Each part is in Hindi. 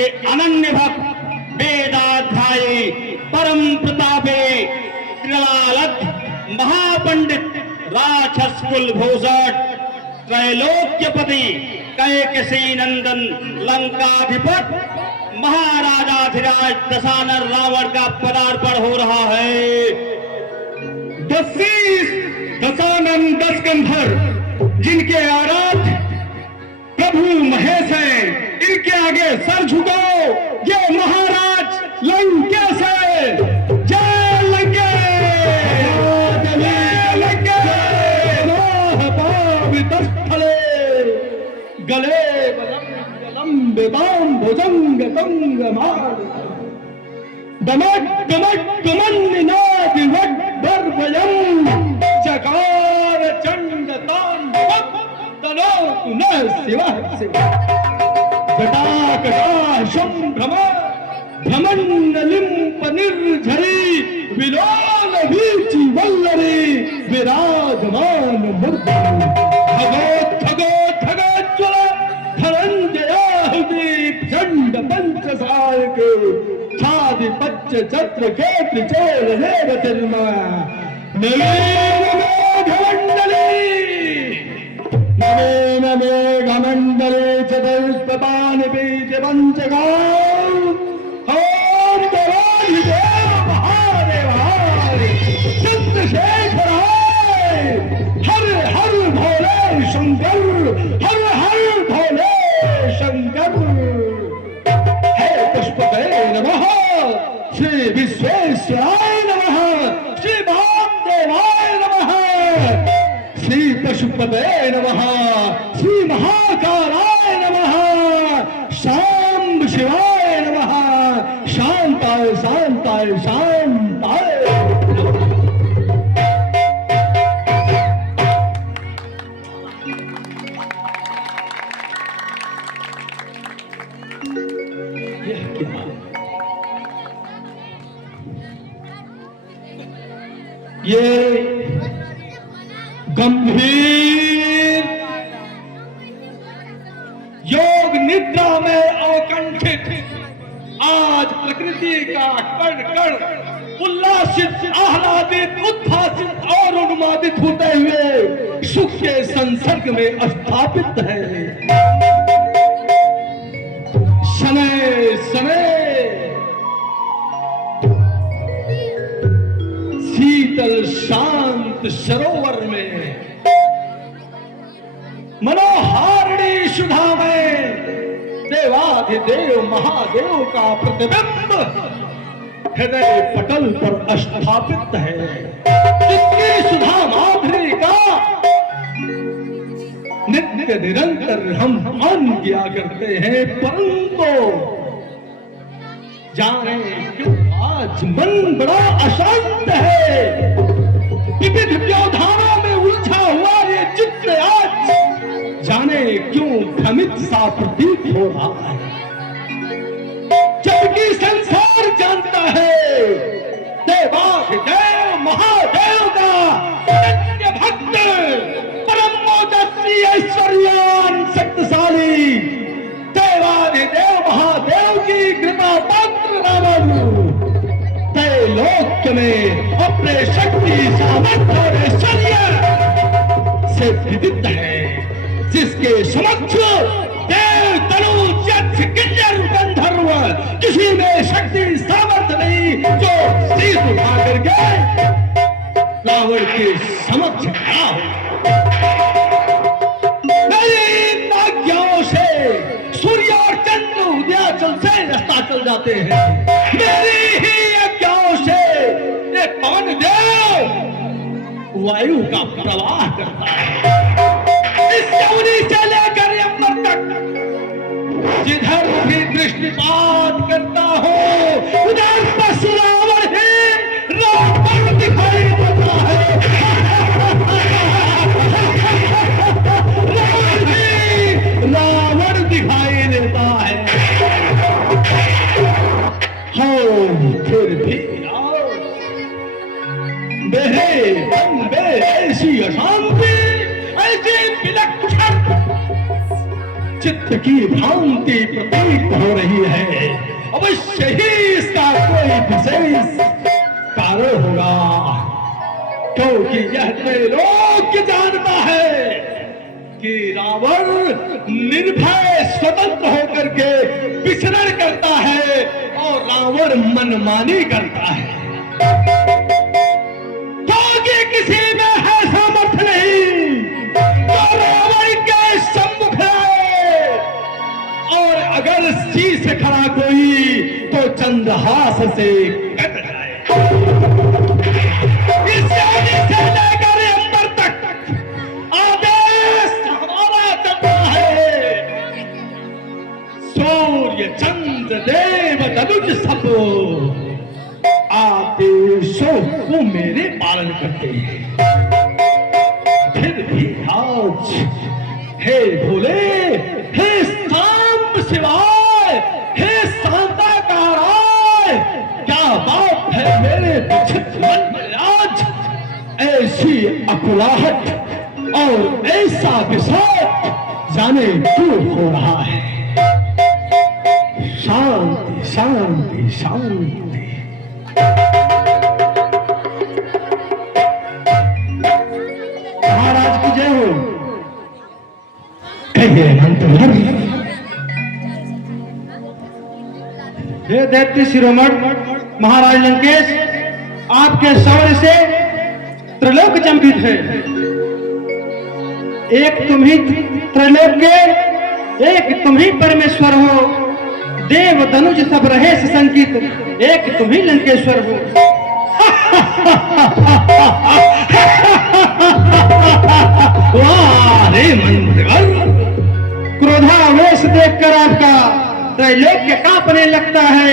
के अनन्य भक्त वेदाध्यायी परम प्रतापे त्रिलालक महापंडित राक्षस कुलभूषण त्रैलोक्यपति कैकसी नंदन लंकाधिपत महाराजाधिराज दशानन रावण का पदार्पण हो रहा है। दशानन 10 गंधर्व जिनके आराध्य प्रभु महेश है, इनके आगे सर झुकाओ। ये महाराज लंकेश है। जय लंकेश, जय लंकेश। पावितस्थले गले बलम वेदाम भुजंग तंग मार दमक दमक कमन्निनाद वड्डर्भयम् चकार चंड तांडवम् तनोतु नः शिवः शिवः जटाकटा संभ्रम भ्रमण्डलिम्प निर्झरी विलोल वीचि वल्लरी विराजमान मूर्धनि खगोज्ज्वल धनंजयाहुदीप चंड पंचसार के छादिपच्च छत्र क्षेत्र चोर रेवतिर्मय नवीन मेघमंडले चतुष्पदानि बीज पंचगां ओम देवाधिदेव महादेव चंद्रशेखराय हर हर भोले शंकर, हर हर भोले शंकर। हे पुष्पते नमः, श्री विश्वेश्वराय नमः, श्री वामदेवाय नमः, श्री पशुपते नमः, श्री महाकालाय नमः, शांब शिवाय नमः, शांताय शांताय शांताय। ये गंभीर योग निद्रा में अवकंठित आज प्रकृति का कण कण उल्लासित आह्लादित उद्भासित और उन्मादित होते हुए सुख के संसर्ग में स्थापित है। समय समय शीतल शांत सरोवर में मनोहारिणी सुधा में देवाधिदेव महादेव का प्रतिबिंब हृदय पटल पर स्थापित है। जिसकी सुधा माधुरी का नित्य निरंतर हम मान किया करते हैं, परंतु जाने क्यों आज मन बड़ा अशांत है। विविध व्यवधानों में उलझा हुआ ये चित्त आज जाने क्यों भ्रमित सा प्रतीत हो रहा है। जबकि संसार जानता है देवाधिदेव महादेव का अनन्य भक्त परम ओजस्वी ऐश्वर्यान शक्तिशाली देवाधिदेव महादेव की कृपा पात्र रावण त्रैलोक्य में अपने शक्ति सामर्थ्य और ऐश्वर्य से विदित है। जिसके समक्ष देव तनु यक्ष किन्नर गंधर्व किसी में शक्ति सामर्थ्य नहीं, जो शीश उठा करके रावण के समक्ष खड़ा हो। मेरी आज्ञाओं से सूर्य और चंद्र उदयाचल से अस्ताचल जाते हैं। मेरी ही आज्ञाओं से ये पवन देव वायु का प्रवाह करता है। इस यमुनी से लेकर यमन तक जिधर भी दृष्टिपात करता हो उधर परशुरावण ही रावण दिखाई देता है। रावण दिखाई देता है। हो फिर भी मेरे मन में ऐसी अशांति, ऐसी विलक्षण चित्त सत्य की भ्रांति प्रतीत हो रही है। अवश्य ही इसका कोई विशेष कारण होगा, क्योंकि यह त्रैलोक्य जानता है कि रावण निर्भय स्वतंत्र होकर के विचरण करता है और रावण मनमानी करता है, क्योंकि किसी में है सामर्थ्य नहीं तो रावण के सम्मुख आए, और अगर शीश खड़ा कोई तो चंद्रहास से कट जाए। इस आदि से लेकर अंबर तक आदेश हमारा चलता है। सूर्य चंद्र देव धनुष सब आदेशों को मेरे पालन करते हैं। फिर भी आज हे भोले, हे सांब शिवाय, हे शांताकाराय, क्या बात है मेरे विचित्र मन में आज ऐसी अकुलाहट और ऐसा विषाद जाने क्यों हो रहा है। शांति शांति शांति। महाराज की जय हो। कहिए मंत्रधर। हे दैत्य शिरोमणि महाराज लंकेश, आपके शौर्य से त्रिलोक चंपित है। एक तुम ही त्रिलोक के, एक तुम ही परमेश्वर हो। देव धनुष सब रहे संकित, एक तुम ही लंकेश्वर हो। वाह रे मंत्रधर, क्रोधावेश देखकर आपका त्रैलोक्य कांपने लगता है।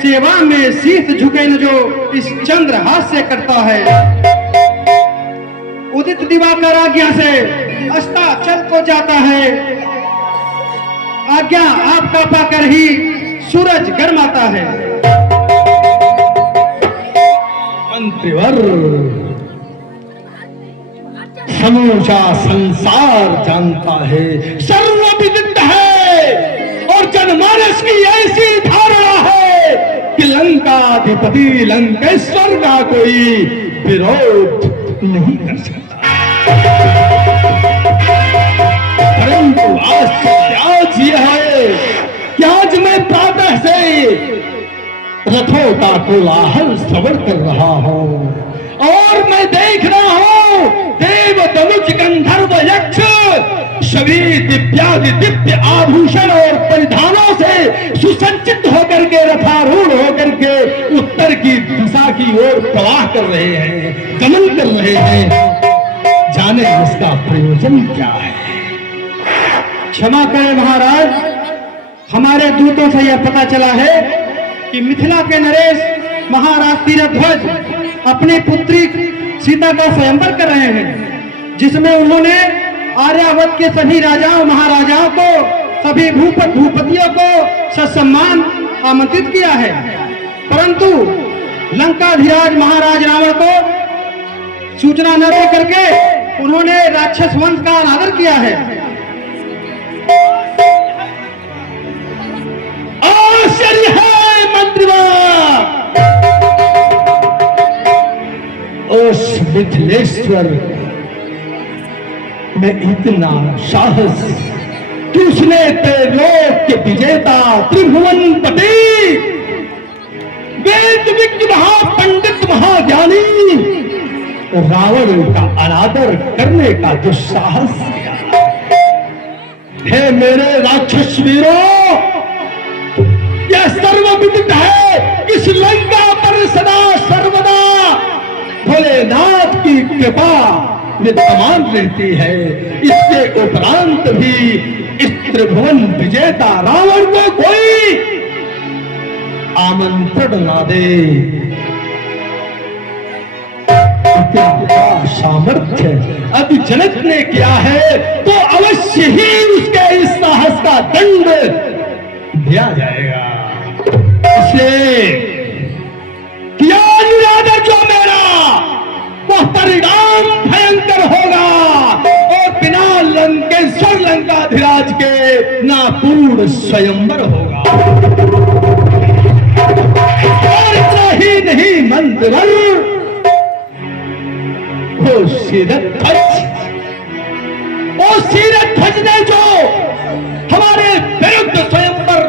सेवा में शीश झुके न जो इस चंद्रहास से करता है। उदित दिवाकर आज्ञा से अस्ताचल को जाता है। आज्ञा आपका पाकर ही सूरज गर्माता है। मंत्रिवर, समूचा संसार जानता है, सर्वविदित है, और जनमानस की ऐसी धारणा है कि लंकाधिपति लंकेश्वर का कोई विरोध नहीं कर सकता। परंतु आज यह है कि आज मैं प्रातः से रथों का कोलाहल श्रवण कर रहा हूं, और मैं देख रहा हूं देव धनुष गंधर्व यक्ष सभी दिव्य आभूषण और परिधानों से सुसज्जित होकर के रथारूढ़ होकर के उत्तर की दिशा की ओर प्रवाह कर रहे हैं, गमन कर रहे हैं। जाने इसका प्रयोजन क्या है। क्षमा करें महाराज, हमारे दूतों से यह पता चला है कि मिथिला के नरेश महाराज तीरध्वज अपनी पुत्री सीता का स्वयंवर कर रहे हैं, जिसमें उन्होंने आर्यावर्त के सभी राजाओं महाराजाओं को, सभी भूपतियों को ससम्मान आमंत्रित किया है। परंतु लंकाधिराज महाराज रावण को सूचना न दे करके उन्होंने राक्षस वंश का अनादर किया है। आश्चर्य है मंत्रिवर, उस मिथिलेश्वर में इतना साहस कि उसने त्रिलोक के विजेता त्रिभुवनपति वेद विज्ञ महापंडित महाज्ञानी रावण का अनादर करने का जो साहस किया। हे मेरे राक्षस वीरों, यह सर्वविदित है, इस लंका पर सदा सर्वदा भोलेनाथ की कृपा विद्यमान रहती है। इसके उपरांत भी इस त्रिभुवन विजेता रावण को कोई आमंत्रण ना दे, क्या सामर्थ्य अभी जनक ने किया है, तो अवश्य ही उसके इस साहस का दंड दिया जाएगा। इसलिए किया निरादर जो मेरा, वह परिणाम भयंकर होगा, और बिना लंकेश्वर लंकाधिराज के ना अपूर्व स्वयंवर होगा। और इतना ही नहीं मंत्रवर, वो शीरध्वज ने जो हमारे विरुद्ध स्वयंवर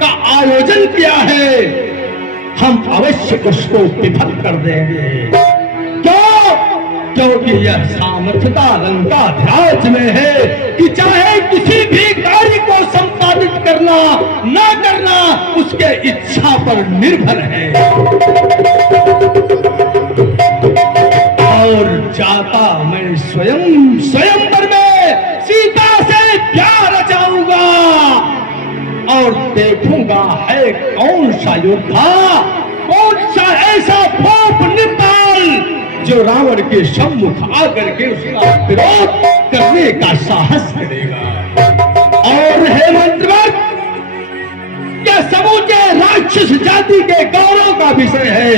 का आयोजन किया है, हम अवश्य उसको विफल कर देंगे। क्यों? क्योंकि यह सामर्थ्यता लंकाधिराज में है कि चाहे किसी भी कार्य को संपादित करना ना करना उसके इच्छा पर निर्भर है। और जाता मैं स्वयंवर में सीता से प्यार रचाऊंगा और देखूंगा है कौन सा योद्धा, कौन सा ऐसा पाप निपाल जो रावण के सम्मुख आकर के उसका विरोध करने का साहस करेगा। और हे मंत्रवर, यह समूचे राक्षस जाति के गौरव का विषय है,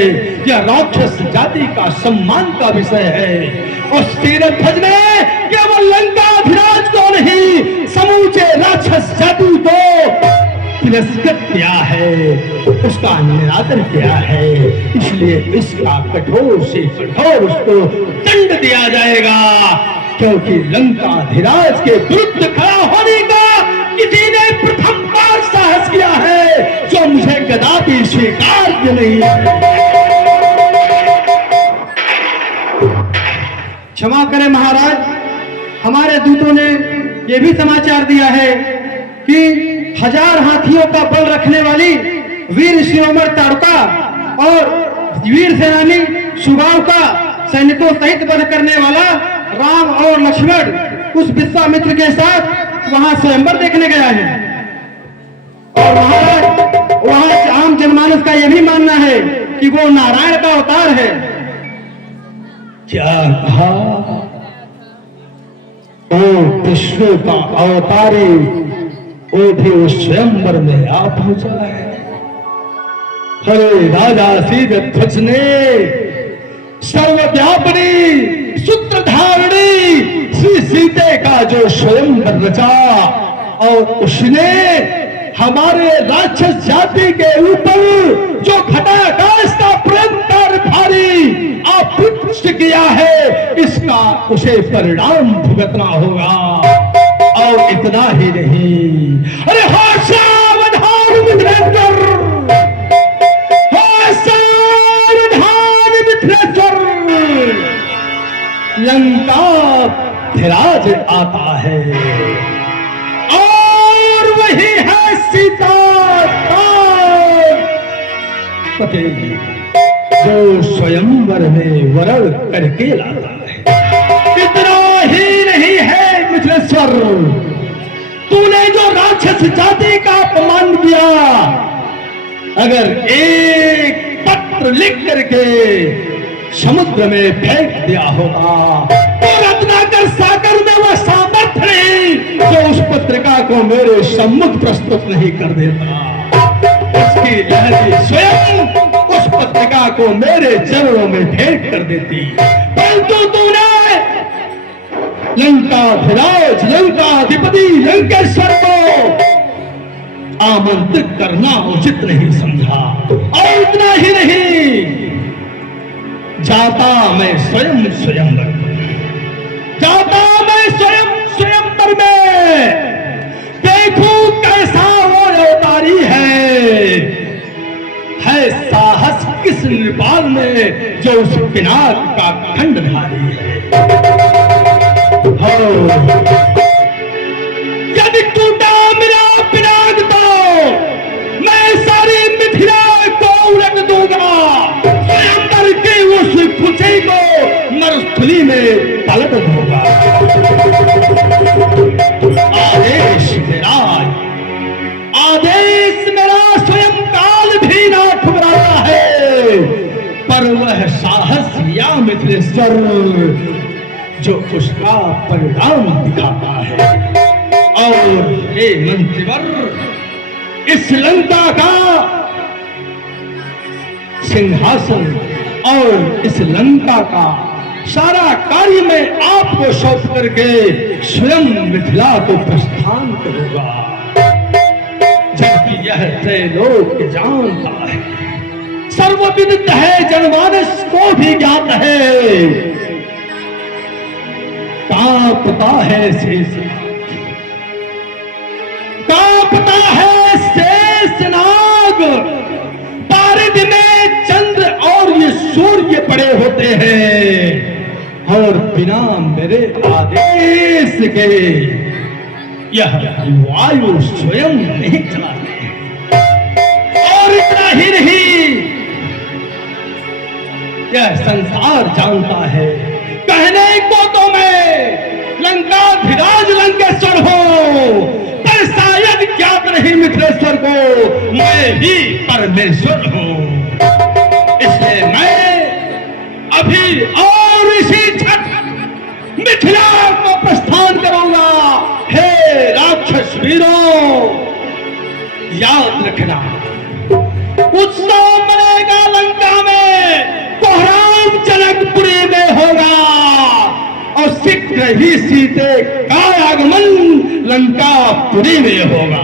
यह राक्षस जाति का सम्मान का विषय है। और शीरध्वज ने केवल लंकाधिराज को नहीं, समूचे राक्षस जाति को तिरस्कृत किया है, उसका निरादर किया है। इसलिए इसका कठोर से कठोर उसको दंड दिया जाएगा, क्योंकि लंकाधिराज के विरुद्ध खड़ा होने का किसी ने प्रथम बार साहस किया है, जो मुझे कदापि स्वीकार्य नहीं है। क्षमा करें महाराज, हमारे दूतों ने यह भी समाचार दिया है कि 1000 हाथियों का बल रखने वाली वीर शिरोमणि ताड़का और वीर सेनानी सुगाव का सैनिकों सहित वध करने वाला राम और लक्ष्मण उस विश्वामित्र के साथ वहां स्वयंवर देखने गया है। और महाराज, वहां आम जनमानस का यह भी मानना है कि वो नारायण का अवतार है। क्या कहा? ओ विष्णु का अवतारी वो भी उस स्वयंवर में आ पहुंचा है। हरे राजा शीरध्वज ने सर्वव्यापिनी सूत्रधारिणी श्री सीते का जो स्वयंवर रचा, और उसने हमारे राक्षस जाति के ऊपर जो घटाकाश का प्रयत्न भारी आपृष्ट किया है, इसका उसे परिणाम भुगतना होगा। और इतना ही नहीं, अरे सावधान मिथिलेश्वर, सावधान मिथिलेश्वर, लंकाधिराज आता है और वही है सीता का पति, जो स्वयंवर में वरण करके लाता है। इतना ही नहीं है मिथिलेश्वर, तूने जो राक्षस जाति का अपमान किया, अगर एक पत्र लिख करके समुद्र में फेंक दिया होगा तो रत्नाकर सागर में वह सामर्थ्य नहीं जो उस पत्रिका को मेरे सम्मुख प्रस्तुत नहीं कर देता। उसकी लहरी स्वयं उस पत्रिका को मेरे चरणों में भेंट कर देती, परंतु तूने लंकाधिराज, लंकाधिपति लंकेश्वर को आमंत्रित करना उचित नहीं समझा। और इतना ही नहीं, जाता मैं स्वयं स्वयंवर, जाता मैं स्वयं स्वयंवर में देखूं कैसा वो अवतारी है साहस किस नृपाल में जो उस पिनाक का खंडधारी है। यदि टूटा मेरा पिनाक तो मैं सारी मिथिला को उलट दूंगा, स्वयंवर के उस कुचे को मरुस्थली में पलट दूंगा। आदेश मेरा स्वयं काल भी ना ठुकराता है, पर वह साहस या मिथिलेश्वर जो उसका परिणाम दिखाता है। और हे मंत्रिवर, इस लंका का सिंहासन और इस लंका का सारा कार्य मैं आपको सौंप करके स्वयं मिथिला को प्रस्थान करूंगा। जबकि यह त्रैलोक जानता है, सर्वविदित है, जनमानस को भी ज्ञात है। कांपता है शेषनाग, कांपता है शेषनाग। पारिद में चंद्र और ये सूर्य पड़े होते हैं और बिना मेरे आदेश के यह वायु स्वयं नहीं चलाते। और इतना ही नहीं, यह संसार जानता है, कहने को तो मैं लंकाधिराज लंकेश्वर हूं, पर शायद ज्ञात नहीं मिथिलेश्वर को मैं ही परमेश्वर हूं। इसलिए मैं अभी और इसी क्षण मिथिला को प्रस्थान करूंगा। हे राक्षस वीरों, याद रखना, उत्सव मनेगा लंका में, कोहराम जनकपुरी में होगा और शीघ्र ही सीते का आगमन लंकापुरी में होगा।